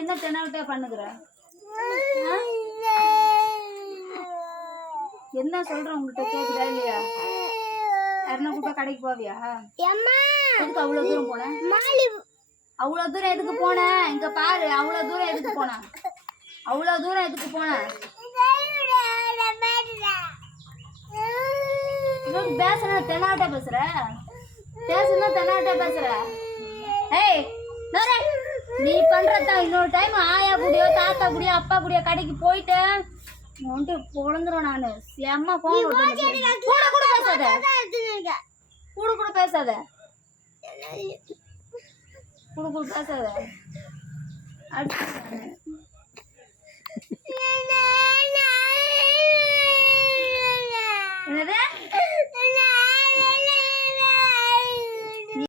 என்ன தெனாவட்டா பண்ணுகிற? என்ன சொல்ற உங்ககிட்ட கேக்குதா இல்லையா? யாருன்னா கூப்பிட்டா கடைக்கு போவியா? எதுக்கு அவ்வளவு தூரம் போன? அவ்வளவு தூரம் எதுக்கு போன? இங்க பாரு, அவ்வளவு தூரம் எதுக்கு போன? அவ்வளவு தூரம் எதுக்கு போன? பேசுற தெனாவட்டா பேசுற? பேசுனா தெனாவட்டா பேசுற? ஏய் நீ பண்றதான். இன்னொரு டைம் ஆயா கூடியோ தாத்தா கூடியோ அப்பா கூடியோ கடைக்கு போயிட்டு வந்துட்டு பொழந்துரும். நானு செம்ம போன் கூட கூட பேசாத, கூட கூட பேசாத, கூட கூட பேசாத. அடுத்து